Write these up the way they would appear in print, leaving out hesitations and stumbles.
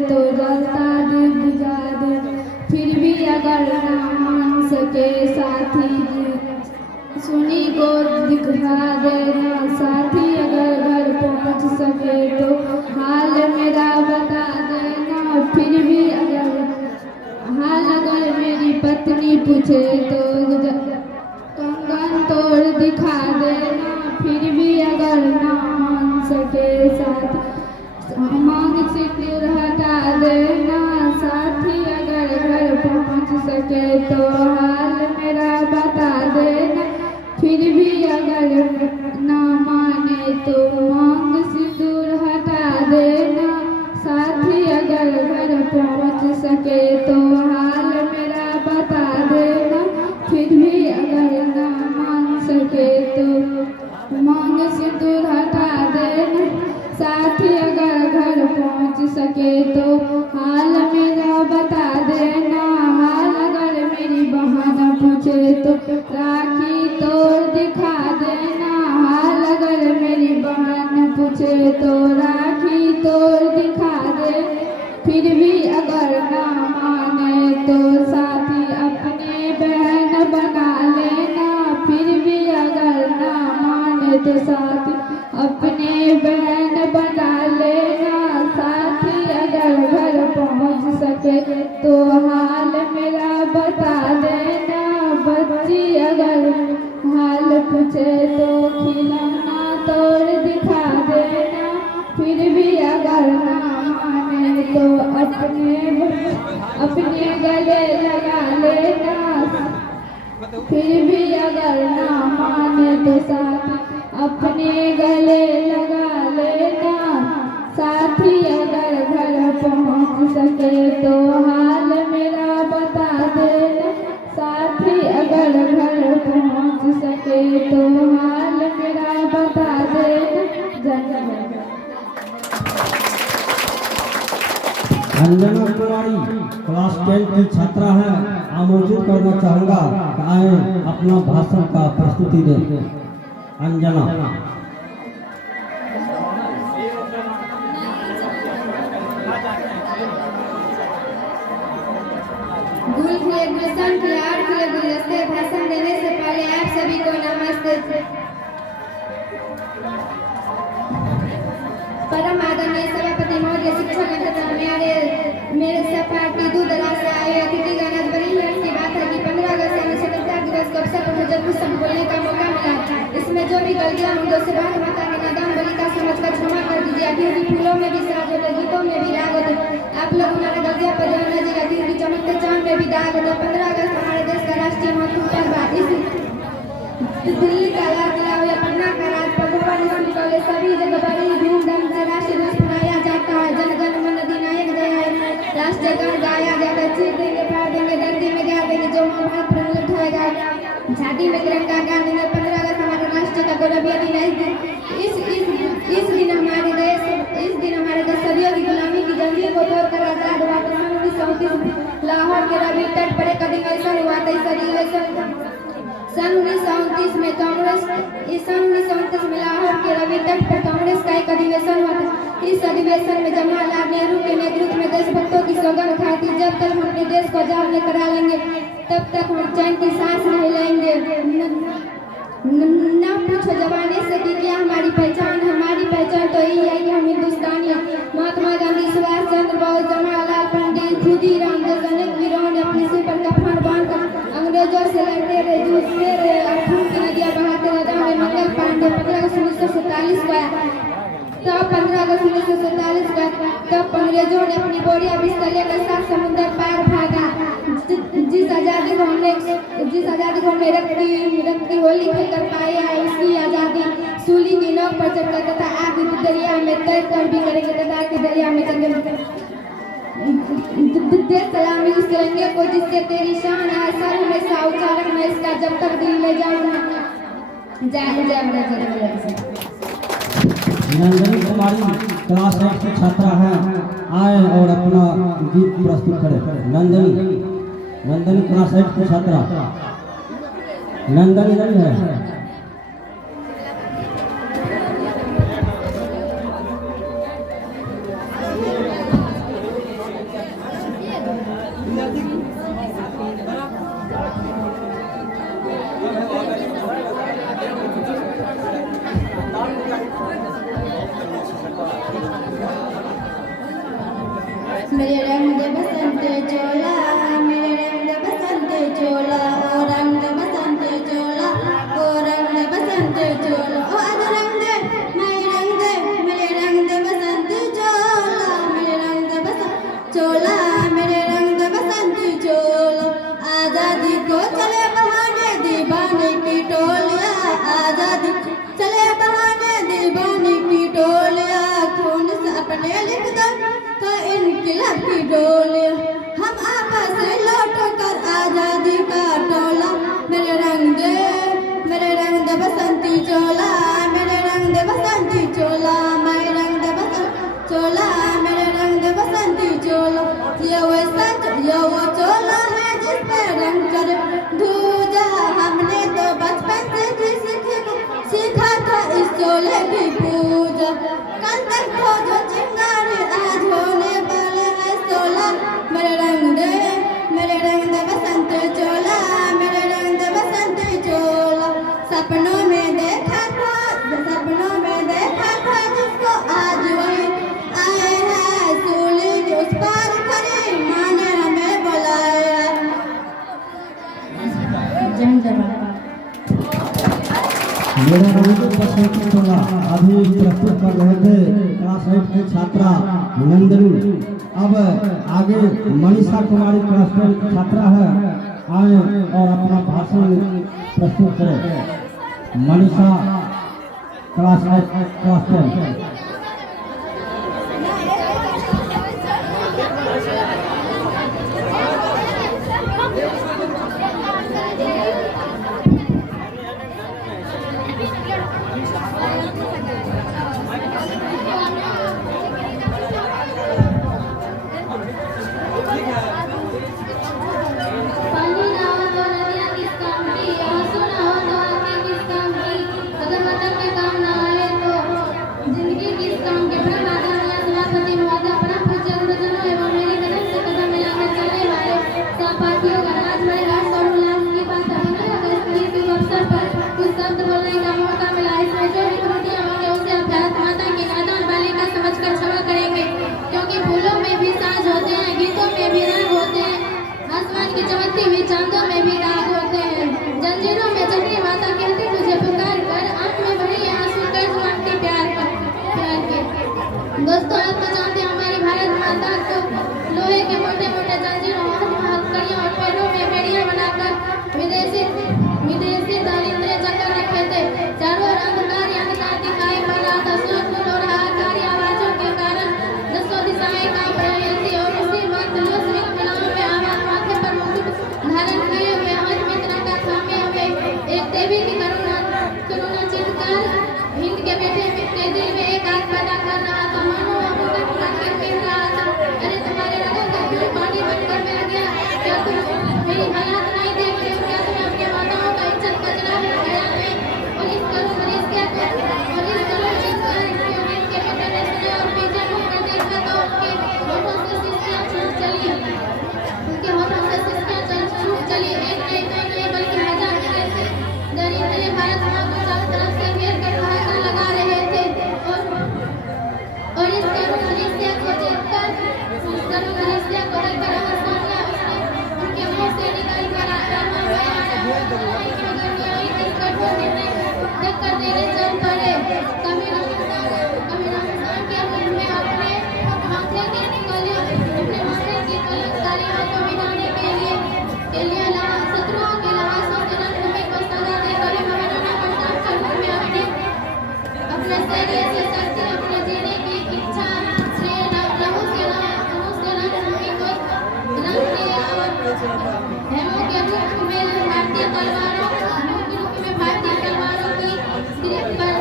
तो जलता दिल बुझा दे, फिर भी अगर ना मान सके साथी सुनी को दिखा देना साथी, अगर घर पहुंच सके तो हाल मेरा बता देना, फिर भी अगर हाल अगर मेरी पत्नी पूछे तो कंगन तोड़ दिखा देना, फिर भी अगर ना मान सके साथी मांग सिंदूर हटा देना साथी, अगर घर पहुंच सके तो हाल मेरा बता देना, फिर भी अगर ना माने तो मांग सिंदूर हटा देना साथी, अगर घर पहुंच सके तो हाल मेरा बता देना, फिर भी अगर ना मान सके तो मांग सिंदूर हटा देना साथी, अगर घर पहुंच सके तो हाल मेरा बता देना, हाल अगर मेरी बहन पूछे तो राखी तोड़ दिखा देना, हाल अगर मेरी बहन पूछे तो राखी तोड़ दिखा दे, फिर भी अगर ना माने तो साथी अपने बहन बना लेना, फिर भी अगर ना माने तो साथी अपने बहन बना लेना साथी, अगर घर पहुंच सके तो हाल मेरा बता देना, बच्ची अगर हाल पूछे तो खिलौना तोड़ दिखा देना, फिर भी अगर ना माने तो अपने गले लगा लेना, फिर भी अगर ना माने तो साथी अपने गले लगा लेना साथी, अगर घर पहुंच सके तो हाल मेरा बता देना साथी, अगर घर पहुंच सके तो हाल मेरा बता देना। अंजना कुमारी क्लास 10 की छात्रा है, आमंत्रित करना चाहूंगा कि आए अपना भाषण का प्रस्तुति दें। अंजना गुल खिले गुलशन खिलाड़ खिले गुलदस्ते, भाषण देने से पहले आप सभी को नमस्ते। परम आदरणीय सभापति महोदय, शिक्षक मेरे सहपाठी दूर दराज से आए अतिथिगण, आज बड़ी हर्ष की बात है कि 15 अगस्त यानी स्वतंत्रता दिवस के अवसर पर मुझे कुछ शब्द बोलने का मौका मिला। इसमें जो भी गलतियां होंगी उसे बात माता की नादान बलिका समझकर क्षमा कर दीजिए। अभी फूलों में भी साज होते, गीतों में भी राग होते, आप लोग हमारे गलतियां पर ध्यान न दीजिए। अभी भी चमकते चांद में भी दाग होते। 15 अगस्त हमारे देश का राष्ट्रीय महत्वपूर्ण पर्व है। इस दिल्ली का लाल किला हो या पटना का राजपथ, भोपाल स्कूल कॉलेज, सभी जगह बड़ी धूमधाम से राष्ट्रीय ध्वज फहराया जाता है। जन गण मन अधिनायक जय है, राष्ट्रीय गान गाया जाता है। चीर देंगे, फाड़ देंगे, धरती में गिरा देंगे, जो महाभारत पर उंगली उठाएगा छाती में तिरंगा गाड़ देंगे। 15 अगस्त हमारे राष्ट्र का गौरव दिन है। इस दिन हमारे देश सदियों की गुलामी की जंजीर को तोड़कर आजाद हुआ। 1929 लाहौर के रवि तट पर एक अधिवेशन हुआ था। सन 1929 में लाहौर के रवि तट पर कांग्रेस का एक अधिवेशन हुआ था। इस अधिवेशन में जवाहरलाल नेहरू के नेतृत्व में देशभक्तों की सौगंध खाई थी, जब तक हम अपने देश को आजाद नहीं करा लेंगे तब तक हम चैन की सांस नहीं लेंगे। न पूछो जमाने से कि क्या हमारी पहचान तो यही है कि हम हिंदुस्तानी हैं। महात्मा गांधी, सुभाष चंद्र बोस, जवाहरलाल पंडित, खुदीराम बोस, अनेक वीरों ने अपने सिर पर कफन बांधकर अंग्रेजों से लड़ते रहे, जूझते रहे और खून की नदियां बहाते रहे। राजा मंगल पांडे 15 अगस्त 1947 को आया। तब 15 अगस्त 1947 को तब अंग्रेजों ने अपनी बोरिया बिस्तर लेकर सात समुद्र पार भागा। जिस आजादी को हमने रक्त की होली खेलकर पाए हैं, उसकी आजादी सूली की नोक पर चढ़कर तथा आग की दरिया में तैरकर भी करेंगे तथा आग की दरिया में दे सलामी उस तिरंगे को जिससे तेरी शान है। सर हमेशा ऊंचा रखना इसका, जब तक दिल ले जाऊंगा। नंदनी कुमारी क्लास 8 की छात्रा है, आए और अपना गीत प्रस्तुत करें। नंदनी क्लास 8 की छात्रा नंदनी नहीं है। डोलिया, हम आपस लौट कर आजादी का टोला। मेरे रंग दे बसंती चोला, मेरे रंग दे बसंती चोला, मेरे रंग दे बसंती चोला, मेरे रंग दे बसंती चोला। ये वो चोला है जिस पे रंग कर धूजा, हमने तो बचपन से सीखा था इस चोले की पूजा। कल तक तो जो चिंगारी आज होने वाले हैं सोला। मेरे रंग दे बसंत चोला, मेरे रंग दे बसंत चोला। सपनों में देखा था जिसको आज वही आए हैं सूली उस पार खड़ी माँ ने हमें बुलाया। जय जवान। मेरा रंग बसंत चोला अभी प्रस्तुत कर रहे थे क्लास 8 की छात्रा नंदनी। अब आगे मनीषा कुमारी क्लास 10 की छात्रा है, आए और अपना भाषण प्रस्तुत करें। मनीषा क्लास 10। चांदों में भी राग होते हैं, जंजीरों में चंडी माता कहती तुझे पुकार कर, आंख में भरी आंसू कर जुआंटी प्यार के। दोस्तों आप तो जानते हैं हमारी भारत माता को लोहे के मोटे मोटे जंजीरों हथकड़ियों और पैरों में बेड़ियां बनाकर विदेशी दारिद्र्य चक्कर रखे थे। चारों ओर अंधकार दिखाई पड़ रहा था। शोरगुल और हाहाकारी आवाजों के कारण दसों दिशाएं कांप रही थी और उसी वक्त जो श्रृंखलाओं में आवाज माथे पर मुकुट धारण किए हुए हाथ में तिरंगा थामे हुए एक देवी की करुणा चित्कार हिंद के बेटे के दिल में एक आग पैदा कर रहा था। मानो वह मुकुट उठाकर कह रहा था, अरे तुम्हारे रंगों का फूल पानी बनकर बह गया, क्या तुम मेरी हालात नहीं देख रहे हो? क्या तुम्हें अपनी माताओं का इज्जत का जला गया है? और इस करुण चित्कार क्यों हिंद के बेटे ने सुना और पीछे मुड़कर देखा तो उनके होठों से सिसकियां छूट चली। एक नहीं बल्कि हजार दरिद्र भारत माँ को चारों तरफ से घेर कर हाहाकार लगा रहे थे और इस करुण दृश्य को देखकर आसानियाँ उनके मुंह से निकल कर देखकर तेरे चल पड़े। कभी रमजान के मुंह में अपने माथे की काली हाथों मिलाने के लिए शत्रुओं की लाशों के रणभूमि को सजा देकर महाराणा प्रताप के मुंह में अपने शरीर से शक्ति अपने जीने की इच्छा श्रेय लहू से रणभूमि को रंग दिया और हेमों के रूप में भारतीय तलवारों की गिरफ्त पर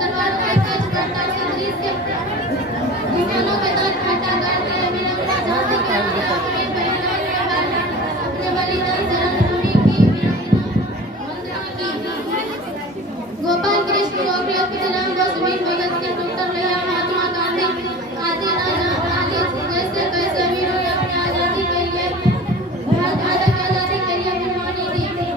तलवारों के कच घटा से दृश्य विमानों के तट घटा करते विरंगा झांसी के राजा में बलिदान के बाद अपने बलिदान से रणभूमि की वंदना की। गोपाल कृष्ण गोखले खुदीराम बोस वीर भगत सिंह डॉक्टर लोहिया महात्मा गांधी आदि जैसे कैसे वीरों ने अपनी आजादी के लिए भारत माता की आजादी के लिए कुर्बानी दी।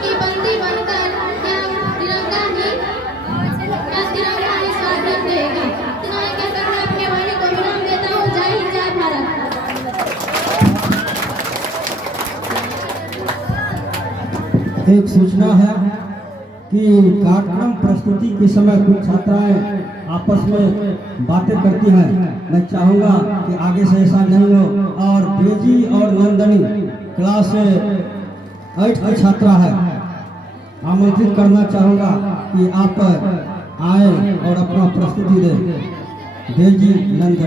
की बंदी बनकर क्या तिरंगा ही स्वाधीन देगा। इतना ही कहकर मैं अपने वाणी को विराम देता हूँ। जय हिंद, जय भारत। एक सूचना है कि कार्यक्रम प्रस्तुति के समय कुछ छात्राएं आपस में बातें करती हैं। मैं चाहूंगा कि आगे से ऐसा नहीं हो। और बेजी और नंदनी क्लास 8 की छात्रा है, आमंत्रित करना चाहूंगा कि आप आए और अपना प्रस्तुति दें। बेजी नंदनी।